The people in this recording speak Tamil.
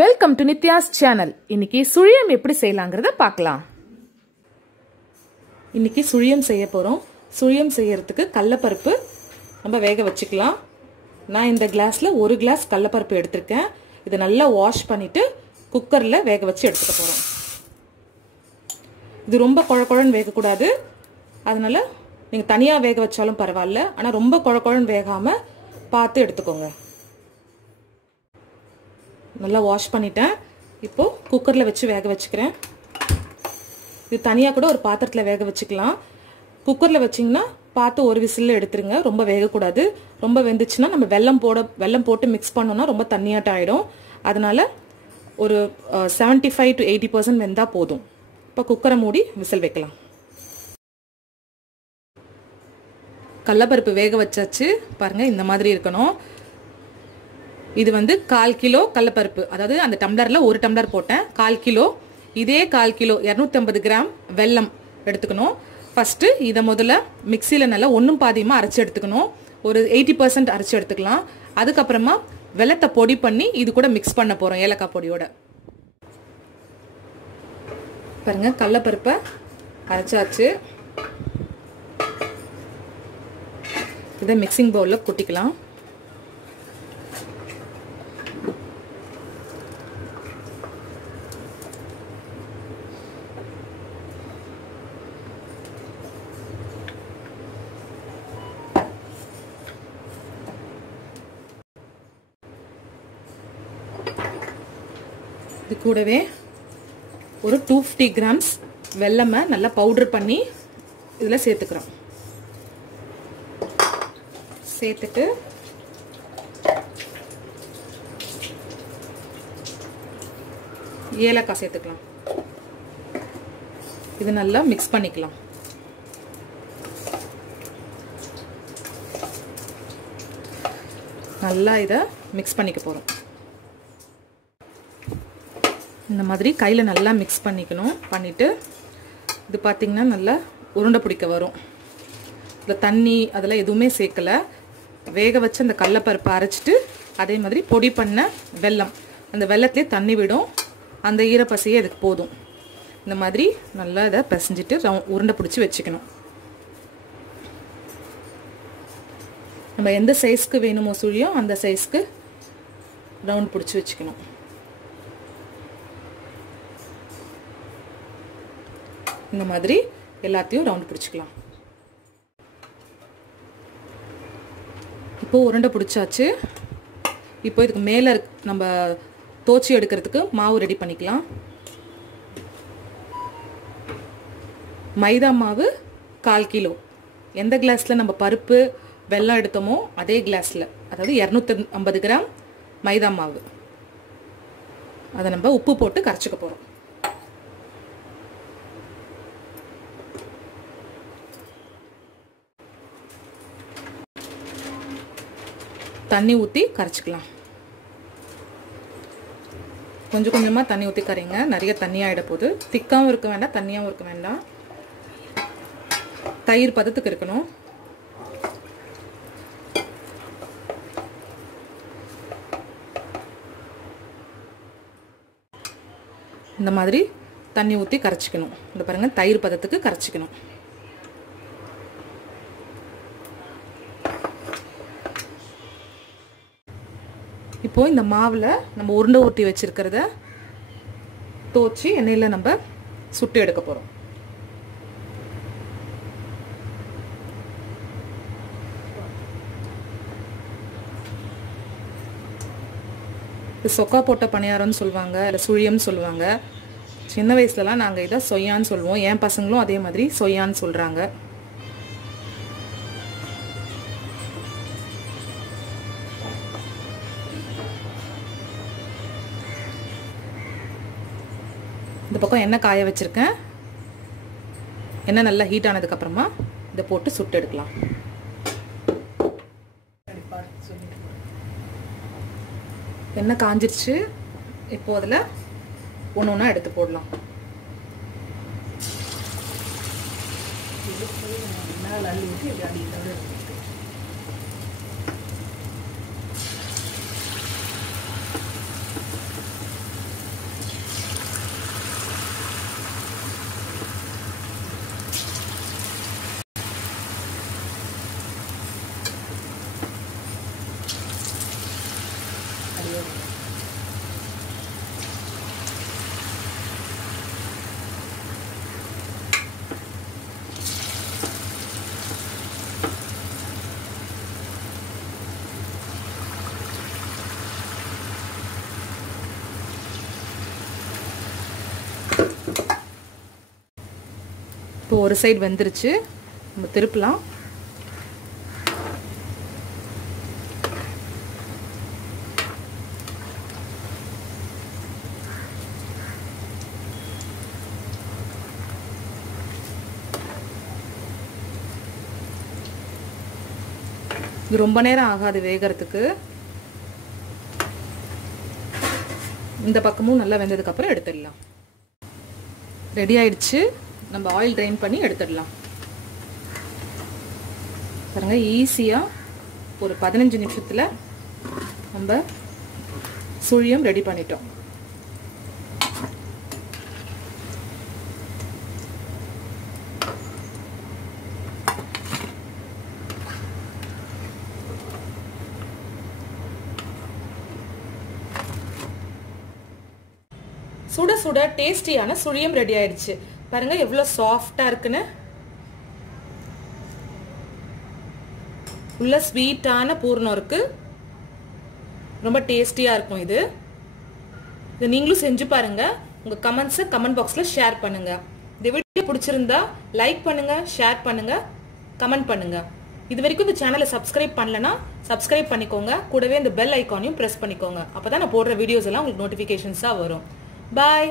Welcome to Nithya's channel. இன்னைக்கு சுழியம் எப்படி செய்யலாங்கிறத பார்க்கலாம். இன்னைக்கு சுழியம் செய்ய போறோம். சுழியம் செய்யறதுக்கு கடலைப்பருப்பு நம்ம வேக வச்சுக்கலாம். நான் இந்த கிளாஸ்ல 1 கிளாஸ் கடலைப்பருப்பு எடுத்திருக்கேன். இதை நல்லா வாஷ் பண்ணிட்டு குக்கர்ல வேக வச்சு எடுத்துக்க போறோம். இது ரொம்ப குழகுழன்னு வேகக்கூடாது. அதனால நீங்க தனியா வேக வச்சாலும் பரவாயில்ல. ஆனா ரொம்ப குழகுழன்னு வேகாம பார்த்து எடுத்துக்கோங்க. நல்லா வாஷ் பண்ணிட்டேன். இப்போ குக்கர்ல வச்சு வேக வச்சுக்கிறேன். இது தனியா கூட ஒரு பாத்திரத்துல வேக வச்சுக்கலாம். குக்கர்ல வச்சிங்கன்னா பார்த்து ஒரு விசில்ல எடுத்துருங்க. ரொம்ப வேகக்கூடாது. ரொம்ப வெந்துச்சுன்னா நம்ம வெல்லம் போட்டு மிக்ஸ் பண்ணோம்னா ரொம்ப தண்ணியாட்ட ஆயிடும். அதனால ஒரு 75 to 80% வெந்தா போதும். இப்போ குக்கரை மூடி விசில் வைக்கலாம். கடலைப்பருப்பு வேக வச்சாச்சு. பாருங்க, இந்த மாதிரி இருக்கணும். இது வந்து 1/4 கிலோ கடலைப்பருப்பு. அதாவது அந்த டம்ளர்ல 1 டம்ளர் போட்டேன். 1/4 கிலோ. இதே 1/4 கிலோ 250 கிராம் வெல்லம் எடுத்துக்கணும். ஃபர்ஸ்ட் இதை முதல்ல மிக்சியில நல்லா ஒன்றும் பாதியமா அரைச்சி எடுத்துக்கணும். ஒரு 80% அரைச்சி எடுத்துக்கலாம். அதுக்கப்புறமா வெல்லத்தை பொடி பண்ணி இது கூட மிக்ஸ் பண்ண போறோம் ஏலக்காய் பொடியோட. பாருங்க, கடலைப்பருப்பை அரைச்சாச்சு. இதை மிக்சிங் பவுல்ல கொட்டிக்கலாம். இது கூடவே ஒரு 250 கிராம்ஸ் வெல்லமை நல்லா பவுடர் பண்ணி இதுல சேர்த்துக்கிறோம். சேர்த்துட்டு ஏலக்காய் சேர்த்துக்கலாம். இது நல்லா மிக்ஸ் பண்ணிக்கலாம். நல்லா இதை மிக்ஸ் பண்ணிக்க போறோம். இந்த மாதிரி கையில் நல்லா மிக்ஸ் பண்ணிக்கணும். பண்ணிட்டு இது பார்த்தீங்கன்னா நல்லா உருண்டை பிடிக்க வரும். இந்த தண்ணி அதெல்லாம் எதுவுமே சேர்க்கலை. வேக வச்சு அந்த கடலைப்பருப்பை அரைச்சிட்டு அதே மாதிரி பொடி பண்ண வெல்லம், அந்த வெல்லத்திலே தண்ணி விடும். அந்த ஈரப்பசையே இதுக்கு போதும். இந்த மாதிரி நல்லா இதை பிசைஞ்சிட்டு உருண்டை பிடிச்சி வச்சுக்கணும். நம்ம எந்த சைஸ்க்கு வேணுமோ சுழியம் அந்த சைஸ்க்கு ரவுண்ட் பிடிச்சி வச்சுக்கணும். இந்த மாதிரி எல்லாத்தையும் ரவுண்ட் பிடிச்சிக்கலாம். இப்போ உருண்டை பிடிச்சாச்சு. இப்போ இதுக்கு மேலே நம்ம தோச்சி எடுக்கிறதுக்கு மாவு ரெடி பண்ணிக்கலாம். மைதா மாவு 1/4 கிலோ. எந்த கிளாஸில் நம்ம பருப்பு வெல்லம் எடுத்தோமோ அதே கிளாஸில், அதாவது 250 கிராம் மைதா மாவு. அதை நம்ம உப்பு போட்டு கரைச்சிக்க போகிறோம். தண்ணி ஊற்றி கரைச்சிக்கலாம். கொஞ்சம் கொஞ்சமாக தண்ணி ஊற்றி கரைங்க. நிறைய தண்ணியாகிட போகுது. திக்காகவும் இருக்க வேண்டாம், தண்ணியாகவும் இருக்க வேண்டாம். தயிர் பதத்துக்கு இருக்கணும். இந்த மாதிரி தண்ணி ஊற்றி கரைச்சிக்கணும். இந்த பாருங்க, தயிர் பதத்துக்கு கரைச்சிக்கணும். இப்போ இந்த மாவில் நம்ம உருண்டை ஊற்றி வச்சிருக்கிறத தோச்சி எண்ணெயில் நம்ம சுட்டு எடுக்க போகிறோம். இது சொக்கா போட்ட பணியாரம்னு சொல்லுவாங்க, இல்லை சுழியம்னு சொல்லுவாங்க. சின்ன வயசுலலாம் நாங்கள் இதை சொய்யான்னு சொல்லுவோம். என் பசங்களும் அதே மாதிரி சொய்யான்னு சொல்கிறாங்க. இந்த பக்கம் எண்ணெய் காய வச்சிருக்கேன். எண்ணெய் நல்லா ஹீட் ஆனதுக்கு அப்புறமா இதை போட்டு சுட்டு எடுக்கலாம். எண்ணெய் காஞ்சிருச்சு. இப்போ அதில் ஒன்று ஒன்றா எடுத்து போடலாம். இப்போ ஒரு சைடு வெந்துருச்சு, நம்ம திருப்பலாம். இது ரொம்ப நேரம் ஆகாது வேகிறதுக்கு. இந்த பக்கமும் நல்லா வெந்ததுக்கு அப்புறம் எடுத்துடலாம். ரெடி ஆயிடுச்சு. நம்ம ஆயில் ட்ரைன் பண்ணி எடுத்துடலாம். பாருங்க, ஈஸியா ஒரு 15 நிமிஷத்துல நம்ம சுழியம் ரெடி பண்ணிட்டோம். சுட சுட டேஸ்டியான சுழியம் ரெடி ஆயிடுச்சு. பாருங்க எவ்வளவு சாஃப்டா இருக்குன்னு. உள்ள ஸ்வீட்டான பூர்ணம் இருக்கு. ரொம்ப டேஸ்டியா இருக்கும் இது. இதை நீங்களும் செஞ்சு பாருங்க. உங்க கமெண்ட்ஸை கமெண்ட் பாக்ஸ்ல ஷேர் பண்ணுங்க. இந்த வீடியோ பிடிச்சிருந்தா லைக் பண்ணுங்க, ஷேர் பண்ணுங்க, கமெண்ட் பண்ணுங்க. இது வரைக்கும் இந்த சேனலை சப்ஸ்கிரைப் பண்ணலனா சப்ஸ்கிரைப் பண்ணிக்கோங்க. கூடவே இந்த பெல் ஐகானையும் பிரஸ் பண்ணிக்கோங்க. அப்பதான் நான் போடுற வீடியோஸ் எல்லாம் உங்களுக்கு நோட்டிபிகேஷன்ஸா வரும். Bye.